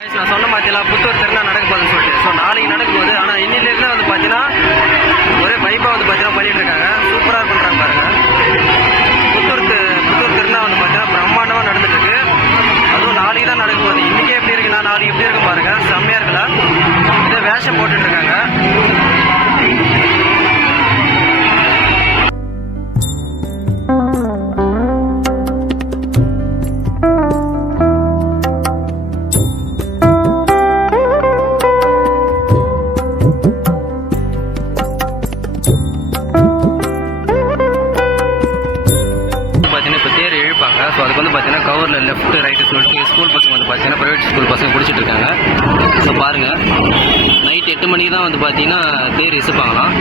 நான் சொன்ன பார்த்தீங்களா புத்தூர் திருநா நடக்க போகுதுன்னு சொல்லிட்டு. ஸோ நாளைக்கு நடக்க போகுது. ஆனால் இன்னிலேருந்து வந்து பார்த்தீங்கன்னா ஒரே வைப்பாக வந்து பார்த்தீங்கன்னா பண்ணிட்டு இருக்காங்க. சூப்பராக பண்ணுறாங்க பாருங்க. புத்தூர் திருநா வந்து பார்த்தீங்கன்னா பிரம்மாண்டமாக நடந்துட்டு இருக்கு. அதுவும் நாளைக்கு தான் நடக்க போகுது. இன்னைக்கே எப்படி இருக்குன்னா நாளைக்கு எப்படி இருக்கும் பாருங்க. செம்மையா இருக்குல்ல. இதே வேஷம் போட்டுட்டு இருக்காங்க. இப்போ தேர் இழுப்பாங்க. ஸோ அதுக்கு வந்து பார்த்தீங்கன்னா கவரில் லெஃப்ட் ரைட்டு சொல்லிட்டு ஸ்கூல் பசங்க வந்து பார்த்தீங்கன்னா ப்ரைவேட் ஸ்கூல் பசங்க பிடிச்சிட்டு இருக்காங்க. ஸோ பாருங்கள், நைட் 8 மணிக்கு தான் வந்து பார்த்தீங்கன்னா தேர் இசுப்பாங்களாம்.